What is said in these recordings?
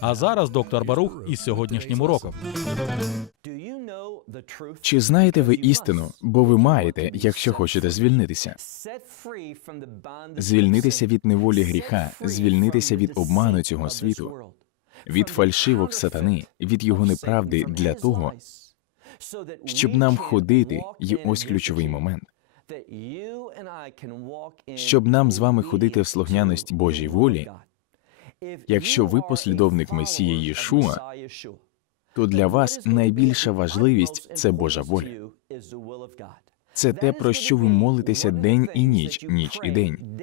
А зараз доктор Барух із сьогоднішнім уроком. Чи знаєте ви істину, бо ви маєте, якщо хочете звільнитися? Звільнитися від неволі гріха, звільнитися від обману цього світу, від фальшивок сатани, від його неправди для того, щоб нам ходити, і ось ключовий момент, щоб нам з вами ходити в слухняності Божій волі. Якщо ви послідовник Месії Єшуа, то для вас найбільша важливість це Божа воля. Це те, про що ви молитеся день і ніч, ніч і день,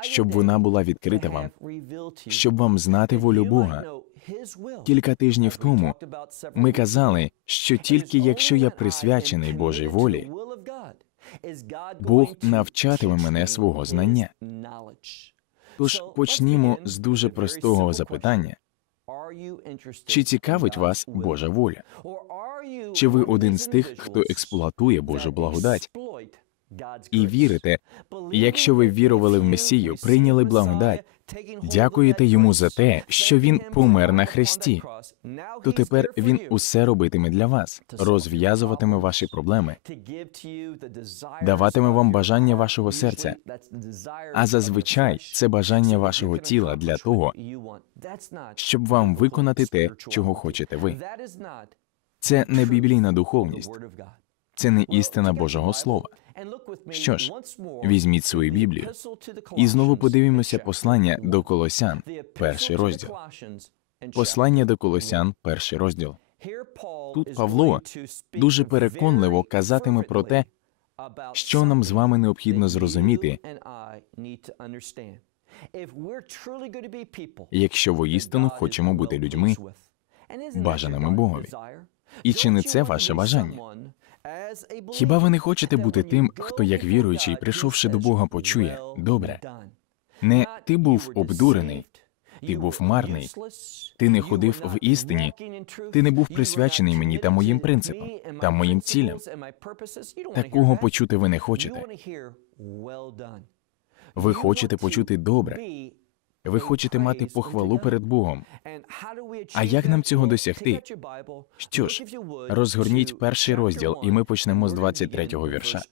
щоб вона була відкрита вам, щоб вам знати волю Бога. Кілька тижнів тому ми казали, що тільки якщо я присвячений Божій волі, Бог навчатиме мене свого знання. Тож почнімо з дуже простого запитання: чи цікавить вас Божа воля? Чи ви один з тих, хто експлуатує Божу благодать? І вірите, якщо ви вірували в Месію, прийняли благодать, дякуєте йому за те, що він помер на хресті, то тепер він усе робитиме для вас, розв'язуватиме ваші проблеми, даватиме вам бажання вашого серця. А зазвичай це бажання вашого тіла для того, щоб вам виконати те, чого хочете ви. Це не біблійна духовність, це не істина Божого Слова. Що ж, візьміть свою Біблію і знову подивимося послання до Колосян, перший розділ. Послання до Колосян, перший розділ. Тут Павло дуже переконливо казатиме про те, що нам з вами необхідно зрозуміти, якщо воістину хочемо бути людьми, бажаними Богові. І чи не це ваше бажання? Хіба ви не хочете бути тим, хто, як віруючий, прийшовши до Бога, почує добре? Не ти був обдурений, ти був марний, ти не ходив в істині, ти не був присвячений мені та моїм принципам та моїм цілям. Такого почути ви не хочете. Ви хочете почути добре. Ви хочете мати похвалу перед Богом. А як нам цього досягти? Що ж, розгорніть перший розділ, і ми почнемо з 23-го вірша.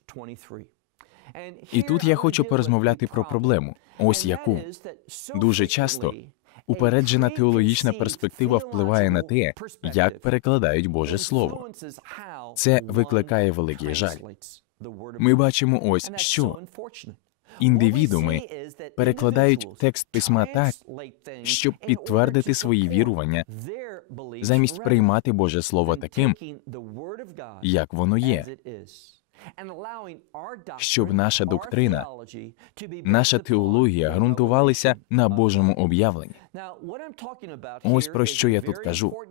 І тут я хочу порозмовляти про проблему. Ось яку дуже часто упереджена теологічна перспектива впливає на те, як перекладають Боже Слово. Це викликає великий жаль. Ми бачимо ось що індивідууми перекладають текст письма так, щоб підтвердити свої вірування, замість приймати Боже Слово таким, як воно є, щоб наша доктрина, наша теологія ґрунтувалися на Божому об'явленні. Ось про що я тут кажу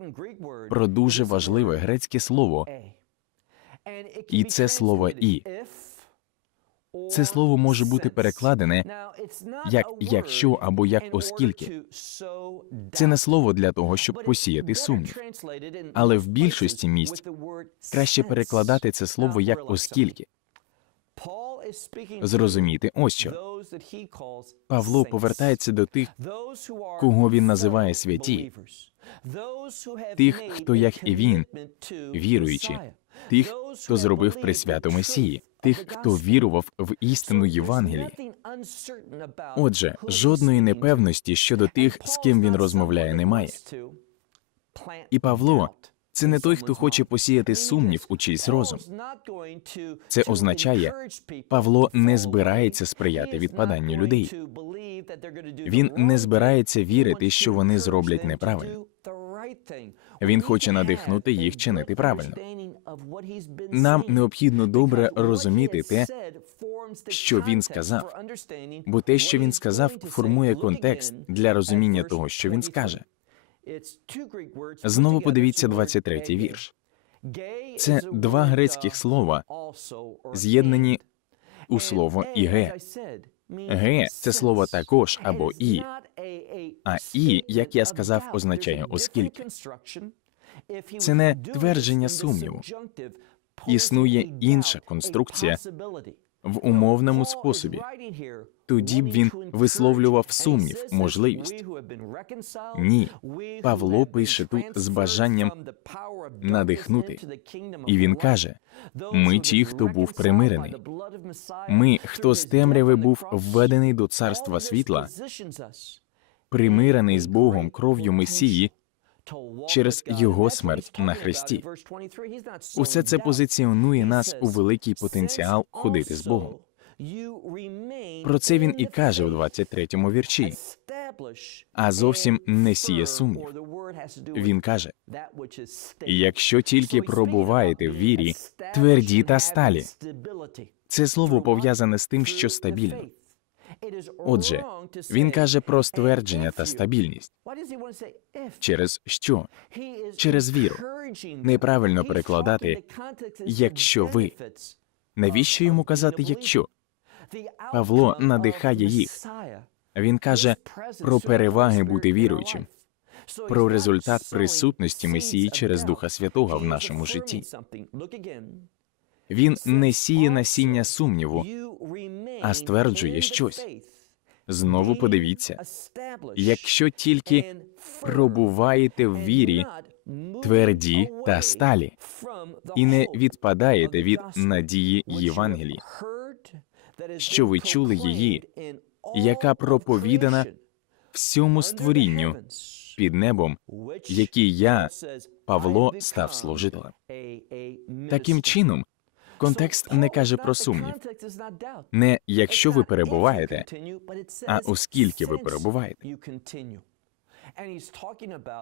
про дуже важливе грецьке слово, і це слово і. Це слово може бути перекладене як якщо або як оскільки. Це не слово для того, щоб посіяти сумнів. Але в більшості місць краще перекладати це слово як оскільки. Зрозуміти ось що. Павло повертається до тих, кого він називає святі, тих, хто як і він, віруючі, тих, хто зробив присвяту Месії, тих, хто вірував в істину Євангелії. Отже, жодної непевності щодо тих, з ким він розмовляє, немає. І Павло це не той, хто хоче посіяти сумнів у чийсь розум. Це означає, Павло не збирається сприяти відпаданню людей. Він не збирається вірити, що вони зроблять неправильно. Він хоче надихнути їх чинити правильно. Нам необхідно добре розуміти те, що він сказав, бо те, що він сказав, формує контекст для розуміння того, що він скаже. Знову подивіться 23-й вірш. Це два грецьких слова, З'єднані у слово «іге». Ге це слово також або і, А «і», як я сказав, означає «оскільки». Це не твердження сумніву. Існує інша конструкція в умовному способі. Тоді б він висловлював сумнів, можливість. Ні, Павло пише тут з бажанням надихнути. І він каже: ми ті, хто був примирений. Ми, хто з темряви був введений до царства світла, примирений з Богом кров'ю Месії через його смерть на хресті. Усе це позиціонує нас у великий потенціал ходити з Богом. Про це він і каже в 23-му вірші. а зовсім не сіє сумнів. Він каже: якщо тільки пробуваєте в вірі, тверді та сталі. Це слово пов'язане з тим, що стабільно. Отже, він каже про ствердження та стабільність. Через що? Через віру. Неправильно перекладати «якщо ви». Навіщо йому казати «якщо»? Павло надихає їх. Він каже про переваги бути віруючим, про результат присутності Месії через Духа Святого в нашому житті. Він не сіє насіння сумніву. а стверджує щось. Знову подивіться, якщо тільки пробуваєте в вірі, тверді та сталі, і не відпадаєте від надії Євангелії, що ви чули її, яка проповідана всьому створінню під небом, який я, Павло, став служителем. Таким чином, контекст не каже про сумнів, не якщо ви перебуваєте, а оскільки ви перебуваєте,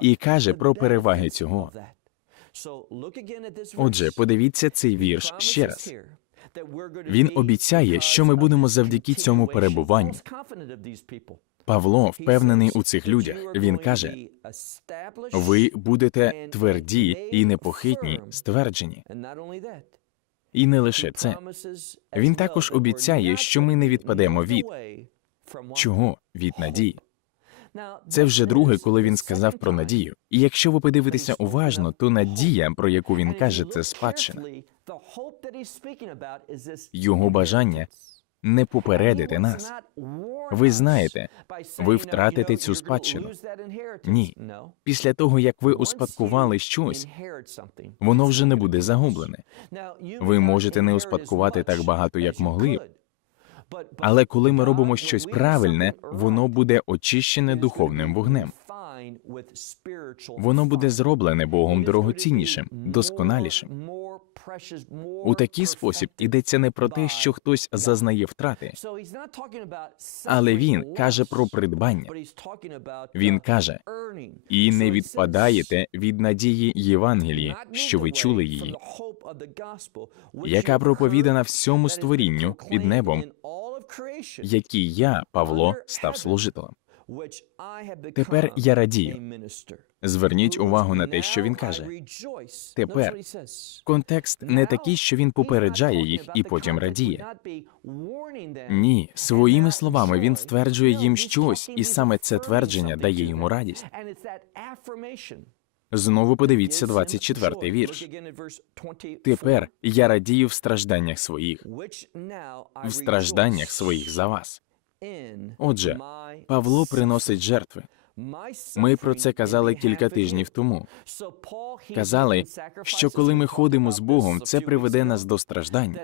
і каже про переваги цього. Отже, подивіться цей вірш ще раз. Він обіцяє, що ми будемо завдяки цьому перебуванню. Павло впевнений у цих людях. Він каже: ви будете тверді і непохитні, стверджені. І не лише це. Він також обіцяє, що ми не відпадемо від чого від надії. Це вже друге, коли він сказав про надію. І якщо ви подивитеся уважно, то надія, про яку він каже, це спадщина. Його бажання не попередити нас. Ви знаєте, ви втратите цю спадщину. Ні. Після того, як ви успадкували щось, воно вже не буде загублене. Ви можете не успадкувати так багато, як могли б. Але коли ми робимо щось правильне, воно буде очищене духовним вогнем. Воно буде зроблене Богом дорогоціннішим, досконалішим. У такий спосіб ідеться не про те, що хтось зазнає втрати, але він каже про придбання. Він каже, і не відпадаєте від надії Євангелії, що ви чули її, яка проповідана всьому створінню під небом, якій я, Павло, став служителем. Тепер я радію. Зверніть увагу на те, що він каже. Тепер контекст не такий, що він попереджає їх і потім радіє. Ні, своїми словами він стверджує їм щось, і саме це твердження дає йому радість. Знову подивіться 24-й вірш. Тепер я радію в стражданнях своїх, в стражданнях своїх за вас. Отже, Павло приносить жертви. Ми про це казали кілька тижнів тому. Казали, що коли ми ходимо з Богом, це приведе нас до страждань.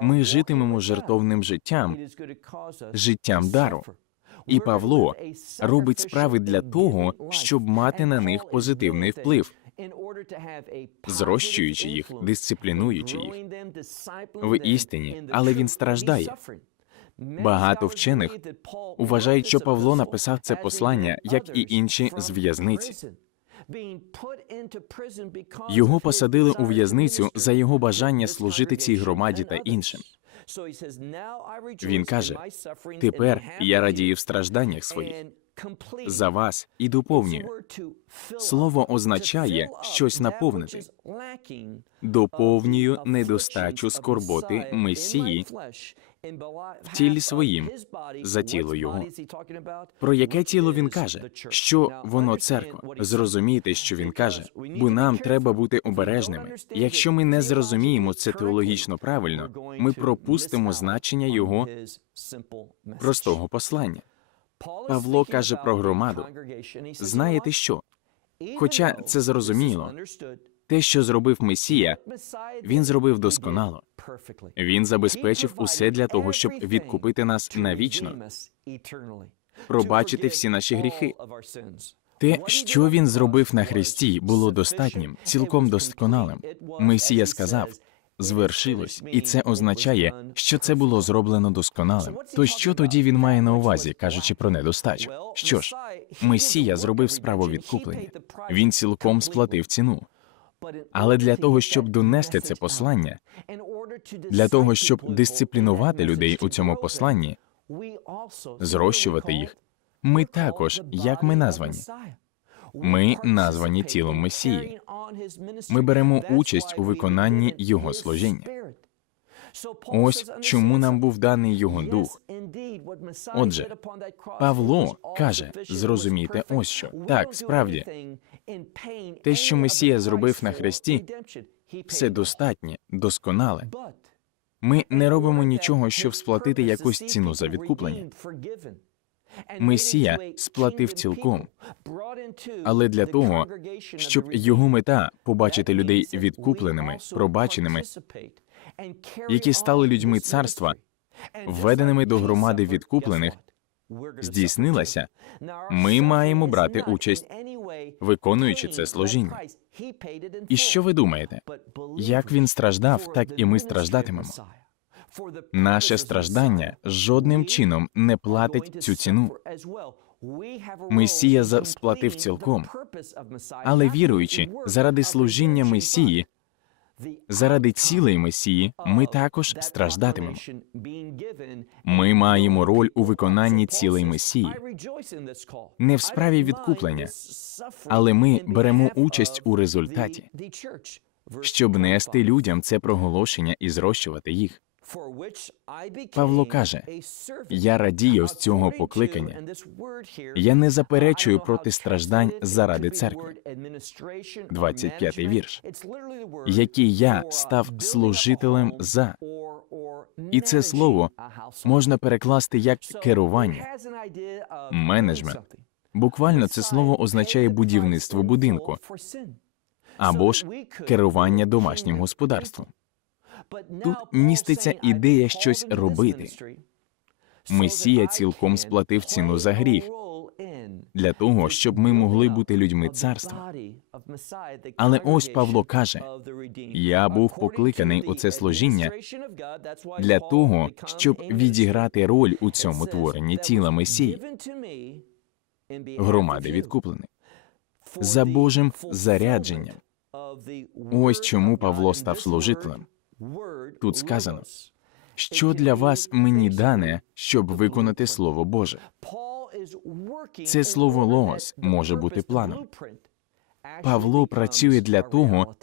Ми житимемо жертовним життям, життям дару. І Павло робить справи для того, щоб мати на них позитивний вплив, зрощуючи їх, дисциплінуючи їх в істині, але він страждає. Багато вчених вважають, що Павло написав це послання, як і інші з в'язниці. Його посадили у в'язницю за його бажання служити цій громаді та іншим. Він каже: Тепер я радію в стражданнях своїх за вас і доповнюю. Слово означає щось наповнити. Доповнюю недостачу скорботи Месії в тілі своїм за тіло його. Про яке тіло він каже? Що воно церква? Зрозумійте, що він каже, бо нам треба бути обережними. Якщо ми не зрозуміємо це теологічно правильно, ми пропустимо значення його простого послання. Павло каже про громаду. Знаєте що? Хоча це зрозуміло, те, що зробив Месія, він зробив досконало. Він забезпечив усе для того, щоб відкупити нас навічно, пробачити всі наші гріхи. Те, що він зробив на Христі, було достатнім, цілком досконалим. Месія сказав: звершилось, і це означає, що це було зроблено досконалим. То що тоді він має на увазі, кажучи про недостачу? Що ж, Месія зробив справу відкуплення. Він цілком сплатив ціну. Але для того, щоб донести це послання, для того, щоб дисциплінувати людей у цьому посланні, зрощувати їх, ми також, як ми названі, ми названі тілом Месії. Ми беремо участь у виконанні Його служіння. Ось чому нам був даний Його дух. Отже, Павло каже, зрозумійте ось що. Так, справді, те, що Месія зробив на хресті, все достатнє, досконале. Ми не робимо нічого, щоб сплатити якусь ціну за відкуплення. Месія сплатив цілком, але для того, щоб його мета побачити людей відкупленими, пробаченими, які стали людьми царства, введеними до громади відкуплених, здійснилася, ми маємо брати участь, виконуючи це служіння. І що ви думаєте? Як він страждав, так і ми страждатимемо. Наше страждання жодним чином не платить цю ціну. Месія за- сплатив цілком, але віруючи заради служіння Месії, заради цілей Месії, ми також страждатимемо. Ми маємо роль у виконанні цілей Месії, не в справі відкуплення, але ми беремо участь у результаті, щоб нести людям це проголошення і зрощувати їх. Павло каже, я радію з цього покликання. Я не заперечую проти страждань заради церкви. 25-й вірш. Який я став служителем за. І це слово можна перекласти як керування, менеджмент. Буквально це слово означає будівництво будинку або ж керування домашнім господарством. Тут міститься ідея щось робити. Месія цілком сплатив ціну за гріх для того, щоб ми могли бути людьми царства. Але ось Павло каже: я був покликаний у це служіння для того, щоб відіграти роль у цьому творенні тіла Месії, громади відкуплених, за Божим зарядженням. Ось чому Павло став служителем. Тут сказано, Що для вас мені дане, щоб виконати Слово Боже? Це слово логос може бути планом. Павло працює для того,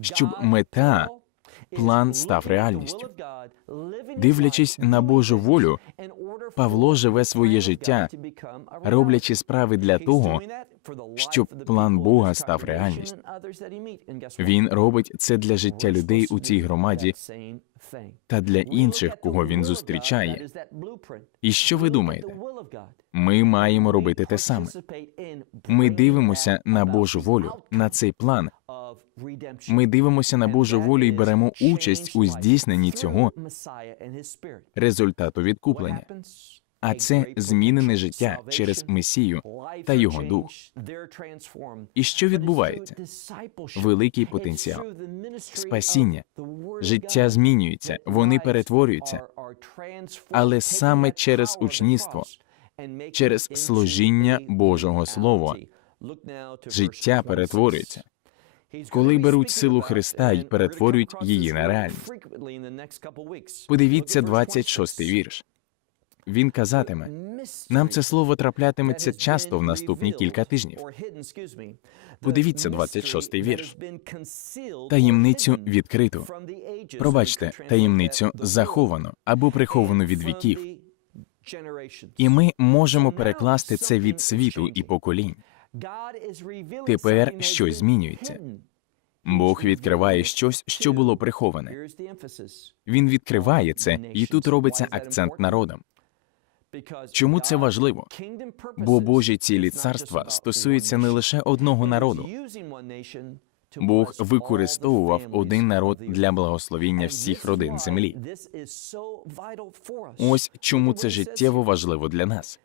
щоб мета, план став реальністю. Дивлячись на Божу волю, Павло живе своє життя, роблячи справи для того, щоб план Бога став реальністю. Він робить це для життя людей у цій громаді та для інших, кого він зустрічає. І що ви думаєте? Ми маємо робити те саме. Ми дивимося на Божу волю, на цей план. Ми дивимося на Божу волю і беремо участь у здійсненні цього результату відкуплення. А це змінене життя через Месію та його дух. І що відбувається? Великий потенціал, спасіння, життя змінюється, вони перетворюються, але саме через учнівство, через служіння Божого Слова життя перетворюється. коли беруть силу Христа і перетворюють її на реальність. Подивіться 26-й вірш. Він казатиме, нам це слово траплятиметься часто в наступні кілька тижнів. Подивіться 26-й вірш. Таємницю відкриту. Пробачте, таємницю заховану або приховану від віків. І ми можемо перекласти це від світу і поколінь. Тепер щось змінюється. Бог відкриває щось, що було приховане. Він відкриває це, і тут робиться акцент народом. Чому це важливо? Бо Божі цілі царства стосуються не лише одного народу. Бог використовував один народ для благословіння всіх родин землі. Ось чому це життєво важливо для нас.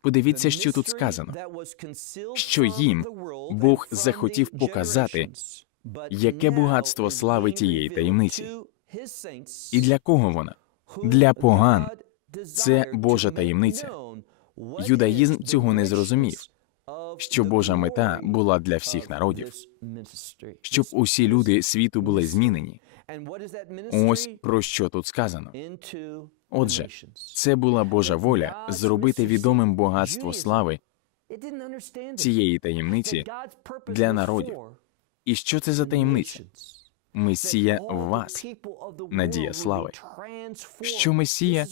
Подивіться, що тут сказано. що їм Бог захотів показати, яке багатство слави тієї таємниці. І І для кого вона? Для поган. Це Божа таємниця. Юдаїзм цього не зрозумів, що Божа мета була для всіх народів, щоб усі люди світу були змінені. Ось про що тут сказано. Отже, це була Божа воля зробити відомим багатство слави цієї таємниці для народів. І що це за таємниця? Месія в вас, надія слави. Що Месія?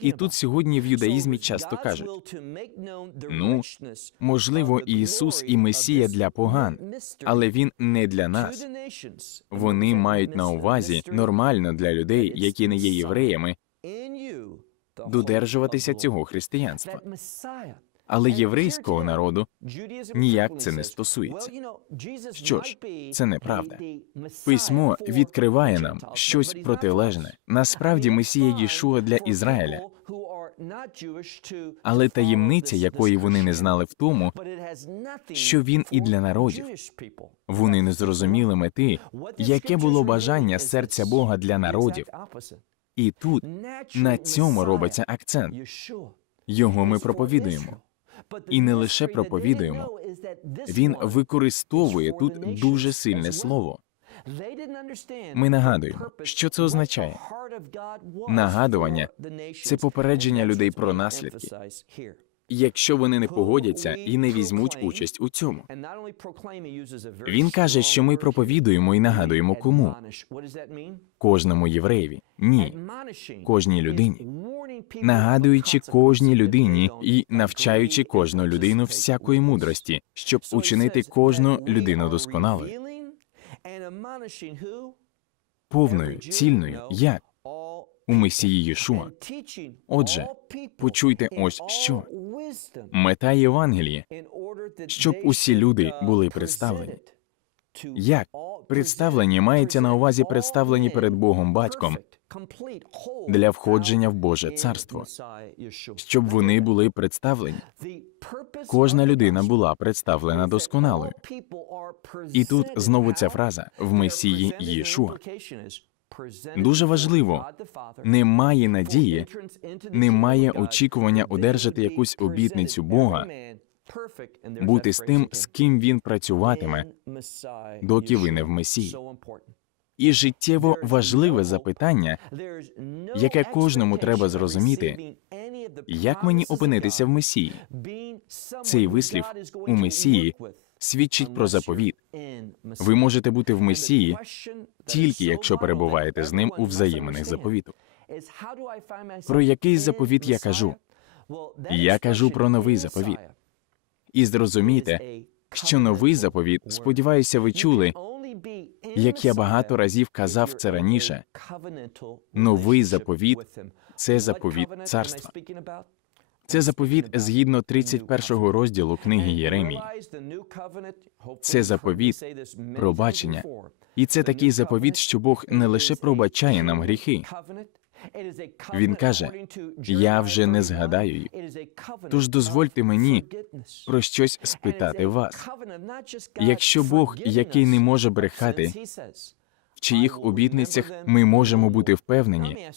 І тут сьогодні в юдаїзмі часто кажуть, ну, можливо, Ісус і Месія для поган, але Він не для нас. Вони мають на увазі нормально для людей, які не є євреями, додержуватися цього християнства. Але єврейського народу ніяк це не стосується. Що ж, це неправда. Письмо відкриває нам щось протилежне. Насправді, Месія Єшуа для Ізраїля, але таємниця, якої вони не знали в тому, що він і для народів. Вони не зрозуміли мети, яке було бажання серця Бога для народів. І тут на цьому робиться акцент. Його ми проповідуємо. І не лише проповідуємо. Він використовує тут дуже сильне слово. Ми нагадуємо, що це означає. Нагадування – це попередження людей про наслідки. Якщо вони не погодяться і не візьмуть участь у цьому. Він каже, що ми проповідуємо і нагадуємо кому? Кожному євреєві. Ні, кожній людині, нагадуючи кожній людині і навчаючи кожну людину всякої мудрості, щоб учинити кожну людину досконалою, повною, цільною, як у Месії Єшуа. Отже, почуйте ось що мета Євангелія, щоб усі люди були представлені. Як представлені мається на увазі представлені перед Богом Батьком для входження в Боже царство, щоб вони були представлені. Кожна людина була представлена досконалою. І тут знову ця фраза в Месії Єшуа. Дуже важливо, немає надії, немає очікування одержати якусь обітницю Бога, бути з тим, з ким він працюватиме, доки ви не в Месії. І життєво важливе запитання, яке кожному треба зрозуміти, як мені опинитися в Месії. Цей вислів у Месії свідчить про заповіт. Ви можете бути в Месії тільки якщо перебуваєте з ним у взаємних заповіту. Про який заповіт я кажу? Я кажу про новий заповіт. І зрозумійте, що новий заповіт, сподіваюся, ви чули, як я багато разів казав це раніше. Новий заповіт це заповіт царства. Це заповіт згідно 31 розділу книги Єремії. Це заповіт пробачення. І це такий заповіт, що Бог не лише пробачає нам гріхи. Він каже: Я вже не згадаю їх. Тож дозвольте мені про щось спитати вас. Якщо Бог, який не може брехати, в чиїх обітницях ми можемо бути впевнені,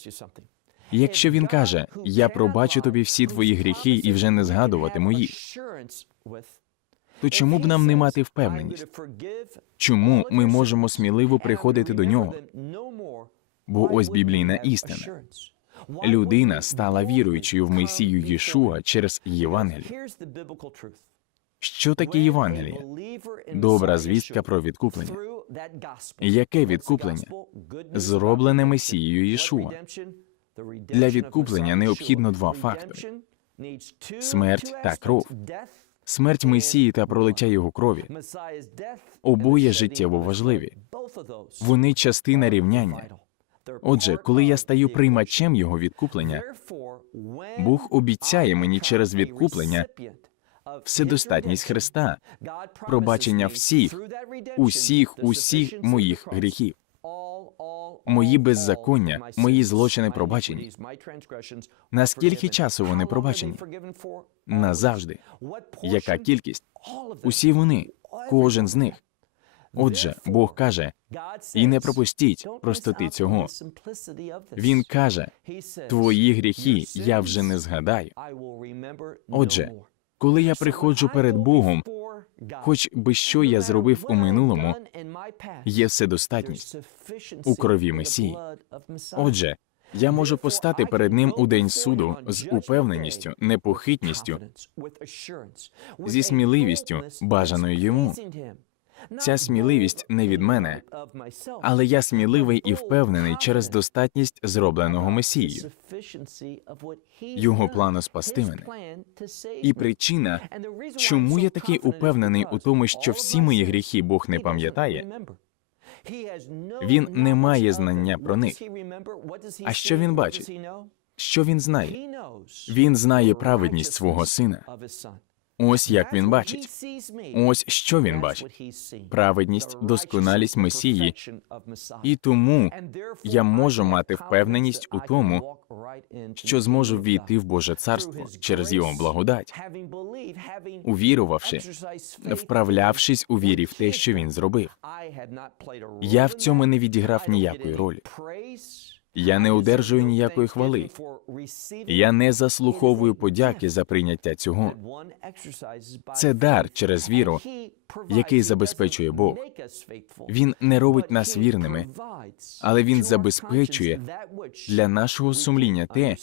якщо він каже, я пробачу тобі всі твої гріхи і вже не згадуватиму їх, то чому б нам не мати впевненість? Чому ми можемо сміливо приходити до нього? Бо ось біблійна істина. Людина стала віруючою в Месію Єшуа через Євангеліє. Що таке Євангеліє? Добра звістка про відкуплення. Яке відкуплення? Зроблене Месією Єшуа. Для відкуплення необхідно два фактори: смерть та кров. Смерть Месії та пролиття його крові. Обоє життєво важливі. Вони частина рівняння. Отже, коли я стаю приймачем його відкуплення, Бог обіцяє мені через відкуплення вседостатність Христа, пробачення всіх, усіх, усіх моїх гріхів. Мої беззаконня, мої злочини пробачені. Наскільки часу вони пробачені? Назавжди. Яка кількість? Усі вони, кожен з них. Отже, Бог каже, і не пропустіть простоти цього. Він каже, твої гріхи я вже не згадаю. Отже, коли я приходжу перед Богом, хоч би що я зробив у минулому, є вседостатність у крові Месії. Отже, я можу постати перед ним у день суду з упевненістю, непохитністю, зі сміливістю, бажаною йому. Ця сміливість не від мене, але я сміливий і впевнений через достатність зробленого Месією, його плану спасти мене. І причина, чому я такий упевнений у тому, що всі мої гріхи Бог не пам'ятає, він не має знання про них. А що він бачить? Що він знає? Він знає праведність свого сина. Ось як він бачить. Ось що він бачить. Праведність, досконалість Месії, і тому я можу мати впевненість у тому, що зможу війти в Боже царство через його благодать, увірувавши, вправлявшись у вірі в те, що він зробив. Я в цьому не відіграв ніякої ролі. Я не одержую ніякої хвали. Я не заслуховую подяки за прийняття цього. Це дар через віру, який забезпечує Бог. Він не робить нас вірними, але він забезпечує для нашого сумління те,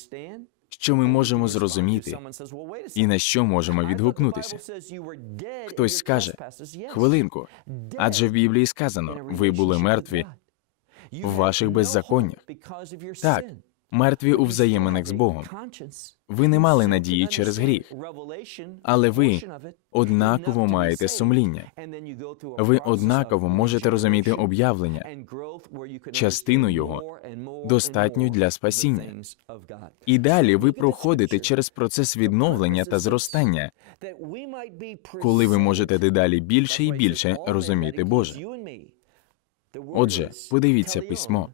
що ми можемо зрозуміти і на що можемо відгукнутися. Хтось скаже, хвилинку, адже в Біблії сказано, ви були мертві в ваших беззаконнях. Так, мертві у взаєминах з Богом. Ви не мали надії через гріх, але ви однаково маєте сумління. Ви однаково можете розуміти об'явлення, частину його, достатню для спасіння. І далі ви проходите через процес відновлення та зростання, коли ви можете дедалі більше і більше розуміти Боже. Отже, подивіться письмо.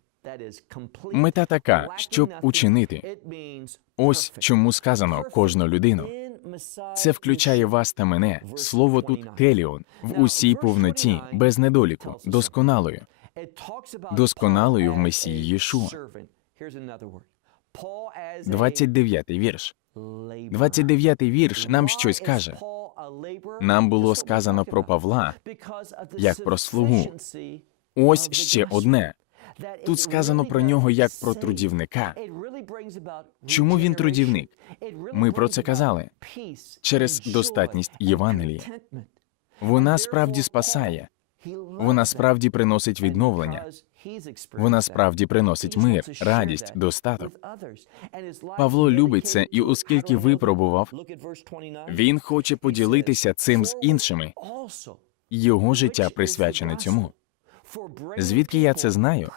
Мета така, щоб учинити. Ось чому сказано кожну людину. Це включає вас та мене. Слово тут теліон в усій повноті, без недоліку, досконалою, досконалою в Месії Єшуа. 29-й вірш. 29-й вірш нам щось каже. Нам було сказано про Павла, як про слугу. Ось ще одне. Тут сказано про нього як про трудівника. Чому він трудівник? Ми про це казали. Через достатність Євангелії. Вона справді спасає, вона справді приносить відновлення, вона справді приносить мир, радість, достаток. Павло любить це, і оскільки випробував, він хоче поділитися цим з іншими. Його життя присвячене цьому. Звідки я це знаю?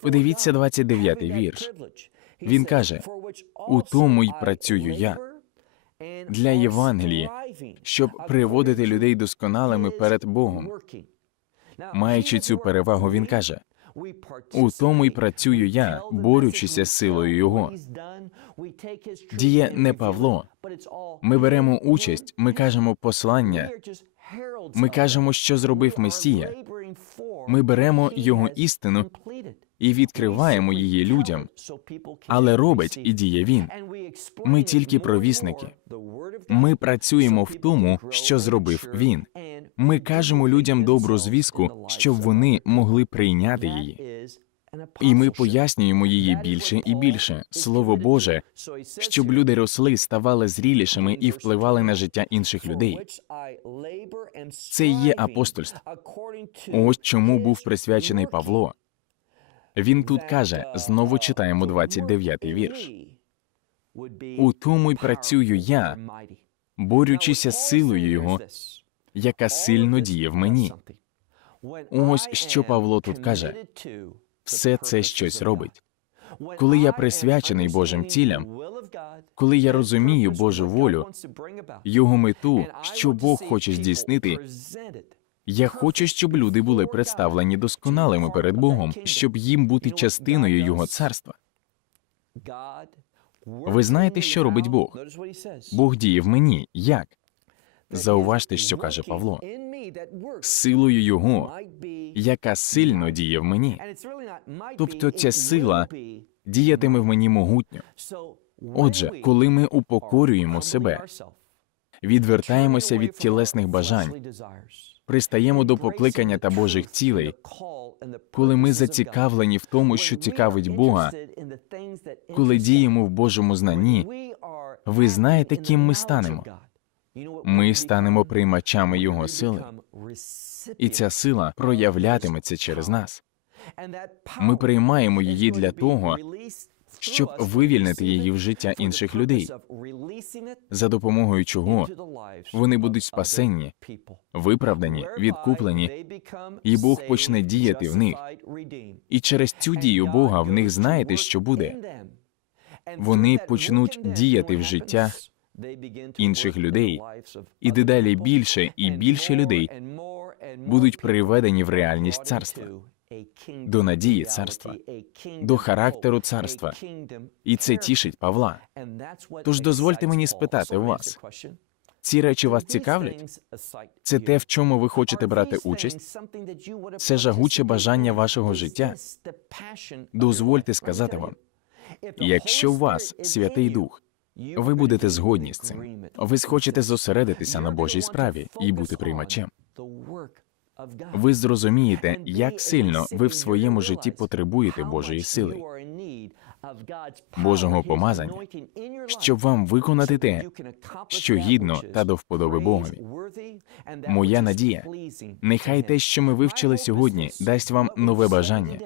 Подивіться 29-й вірш. Він каже: у тому й працюю я для Євангелії, щоб приводити людей досконалими перед Богом. Маючи цю перевагу, він каже: у тому й працюю я, борючися з силою його. Діє не Павло. Ми беремо участь, ми кажемо послання. Ми кажемо, що зробив Месія. Ми беремо його істину і відкриваємо її людям, але робить і діє він. Ми тільки провісники. Ми працюємо в тому, що зробив він. Ми кажемо людям добру звістку, щоб вони могли прийняти її. І ми пояснюємо її більше і більше. Слово Боже, щоб люди росли, ставали зрілішими і впливали на життя інших людей. Це і є апостольство. Ось чому був присвячений Павло. Він тут каже, знову читаємо 29-й вірш. У тому й працюю я, борючися з силою Його, яка сильно діє в мені. Ось що Павло тут каже. Все це щось робить. Коли я присвячений Божим цілям, Коли я розумію Божу волю, його мету, що Бог хоче здійснити, я хочу, щоб люди були представлені досконалими перед Богом, щоб їм бути частиною Його царства. Ви знаєте, що робить Бог? Бог діє в мені. Як? Зауважте, що каже Павло. Силою Його, яка сильно діє в мені, Тобто ця сила діятиме в мені могутньо. Отже, коли ми упокорюємо себе, Відвертаємося від тілесних бажань, пристаємо до покликання та Божих цілей, коли ми зацікавлені в тому, що цікавить Бога, коли діємо в Божому знанні, ви знаєте, ким ми станемо? Ми станемо приймачами Його сили, і ця сила проявлятиметься через нас. Ми приймаємо її для того, щоб вивільнити її в життя інших людей, за допомогою чого вони будуть спасенні, виправдані, відкуплені, і Бог почне діяти в них. І через цю дію Бога в них знаєте, що буде. Вони почнуть діяти в життя інших людей, і дедалі більше і більше людей будуть приведені в реальність царства, до надії царства, до характеру царства. І це тішить Павла. Тож дозвольте мені спитати у вас, Ці речі вас цікавлять? Це те, в чому ви хочете брати участь? Це жагуче бажання вашого життя? Дозвольте сказати вам, якщо у вас Святий Дух, ви будете згодні з цим. Ви схочете зосередитися на Божій справі і бути приймачем. Ви зрозумієте, як сильно ви в своєму житті потребуєте Божої сили, Божого помазання, щоб вам виконати те, що гідно та до вподоби Богові. Моя надія, нехай те, що ми вивчили сьогодні, дасть вам нове бажання,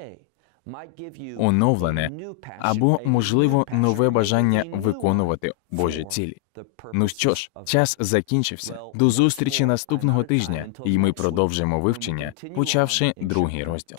оновлене або, можливо, нове бажання виконувати Божі цілі. Ну що ж, час закінчився. До зустрічі наступного тижня, і ми продовжимо вивчення, почавши другий розділ.